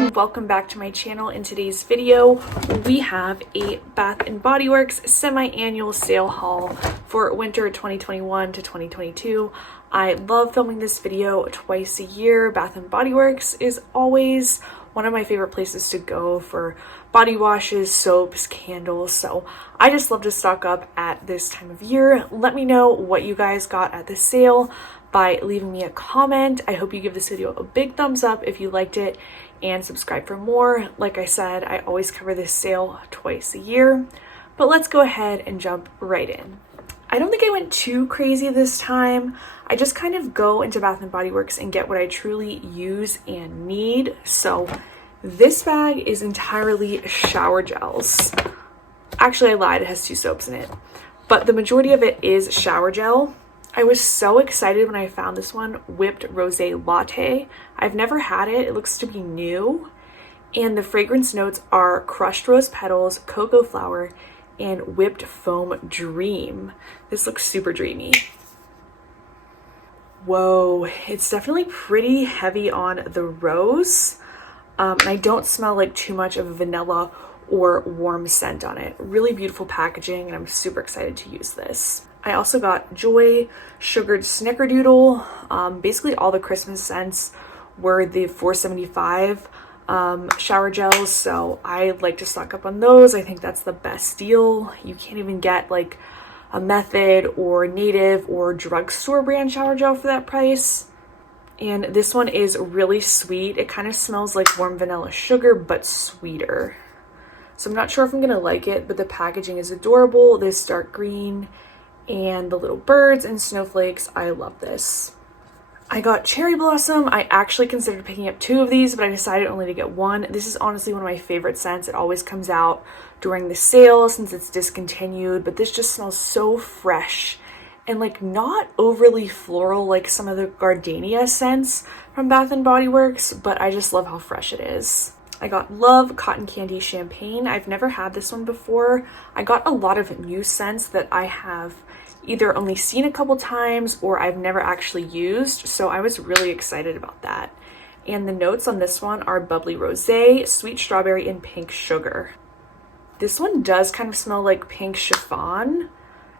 and welcome back to my channel. In today's video, we have a Bath & Body Works semi-annual sale haul for winter 2021 to 2022. I love filming this video twice a year. Bath & Body Works is always one of my favorite places to go for body washes, soaps, candles. So I just love to stock up at this time of year. Let me know what you guys got at the sale by leaving me a comment. I hope you give this video a big thumbs up if you liked it and subscribe for more. Like I said, I always cover this sale twice a year, but let's go ahead and jump right in. I don't think I went too crazy this time. I just kind of go into Bath & Body Works and get what I truly use and need. So this bag is entirely shower gels. Actually, I lied, it has 2 soaps in it, but the majority of it is shower gel. I was so excited when I found this one, Whipped Rosé Latte. I've never had it. It looks to be new. And the fragrance notes are crushed rose petals, cocoa flower, and whipped foam dream. This looks super dreamy. Whoa, it's definitely pretty heavy on the rose. And I don't smell like too much of a vanilla or warm scent on it. Really beautiful packaging, and I'm super excited to use this. I also got Joy Sugared Snickerdoodle. Basically all the Christmas scents were the $4.75 shower gels, so I like to stock up on those. I think that's the best deal. You can't even get like a Method or Native or drugstore brand shower gel for that price. And this one is really sweet. It kind of smells like warm vanilla sugar, but sweeter. So I'm not sure if I'm gonna like it, but the packaging is adorable. This dark green and the little birds and snowflakes. I love this. I got Cherry Blossom. I actually considered picking up 2 of these, but I decided only to get 1. This is honestly one of my favorite scents. It always comes out during the sale since it's discontinued, but this just smells so fresh and like not overly floral like some of the gardenia scents from Bath & Body Works, but I just love how fresh it is. I got Love Cotton Candy Champagne. I've never had this one before. I got a lot of new scents that I have either only seen a couple times or I've never actually used, so I was really excited about that. And the notes on this one are bubbly rosé, sweet strawberry, and pink sugar. This one does kind of smell like pink chiffon.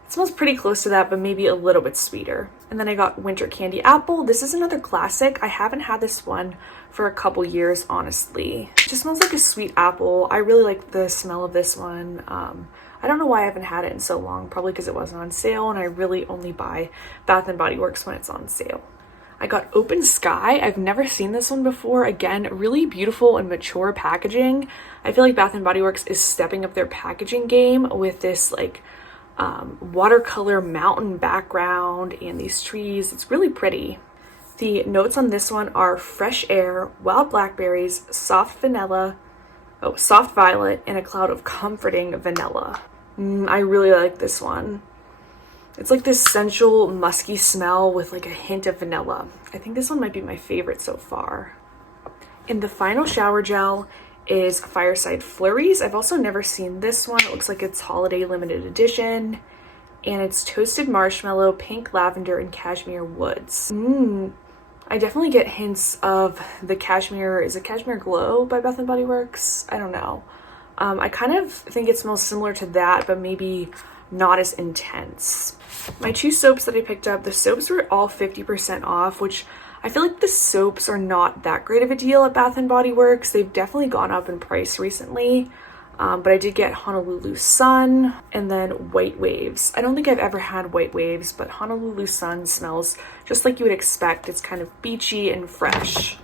It smells pretty close to that, but maybe a little bit sweeter. And then I got Winter Candy Apple. This is another classic. I haven't had this one for a couple years, honestly. It just smells like a sweet apple. I really like the smell of this one. I don't know why I haven't had it in so long, probably because it wasn't on sale, and I really only buy Bath & Body Works when it's on sale. I got Open Sky. I've never seen this one before. Again, really beautiful and mature packaging. I feel like Bath & Body Works is stepping up their packaging game with this like watercolor mountain background and these trees. It's really pretty. The notes on this one are fresh air, wild blackberries, soft violet, and a cloud of comforting vanilla. I really like this one. It's like this sensual, musky smell with like a hint of vanilla. I think this one might be my favorite so far. And the final shower gel is Fireside Flurries. I've also never seen this one. It looks like it's holiday limited edition. And it's toasted marshmallow, pink lavender, and cashmere woods. I definitely get hints of the cashmere. Is it Cashmere Glow by Bath & Body Works? I don't know. I kind of think it smells similar to that, but maybe not as intense. My 2 soaps that I picked up, the soaps were all 50% off, which I feel like the soaps are not that great of a deal at Bath & Body Works. They've definitely gone up in price recently, but I did get Honolulu Sun and then White Waves. I don't think I've ever had White Waves, but Honolulu Sun smells just like you would expect. It's kind of beachy and fresh.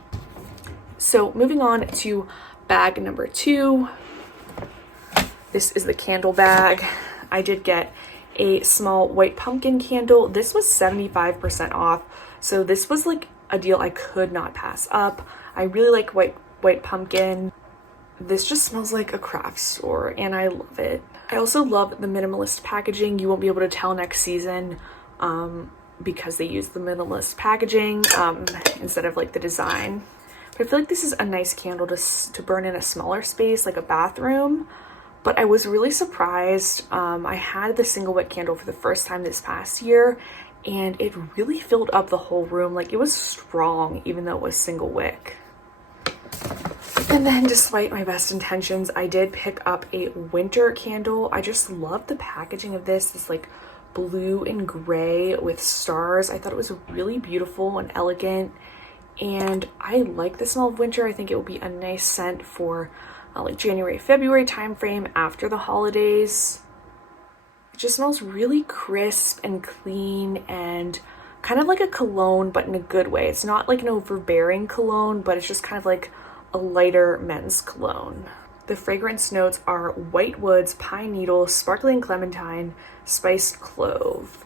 So moving on to bag number 2. This is the candle bag. I did get a small white pumpkin candle. This was 75% off, so this was like a deal I could not pass up. I really like white pumpkin. This just smells like a craft store and I love it. I also love the minimalist packaging. You won't be able to tell next season because they use the minimalist packaging instead of like the design. But I feel like this is a nice candle to burn in a smaller space like a bathroom. But I was really surprised. I had the single wick candle for the first time this past year, and it really filled up the whole room. Like, it was strong even though it was single wick. And then despite my best intentions, I did pick up a winter candle. I just love the packaging of this like blue and gray with stars. I thought it was really beautiful and elegant, and I like the smell of winter. I think it will be a nice scent for like January, February time frame after the holidays. It just smells really crisp and clean and kind of like a cologne, but in a good way. It's not like an overbearing cologne, but it's just kind of like a lighter men's cologne. The fragrance notes are white woods, pine needle, sparkling clementine, spiced clove.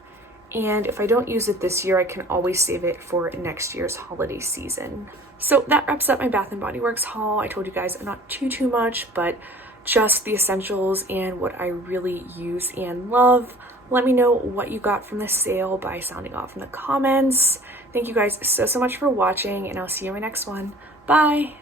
And if I don't use it this year, I can always save it for next year's holiday season. So that wraps up my Bath & Body Works haul. I told you guys not too much, but just the essentials and what I really use and love. Let me know what you got from the sale by sounding off in the comments. Thank you guys so much for watching, and I'll see you in my next one. Bye!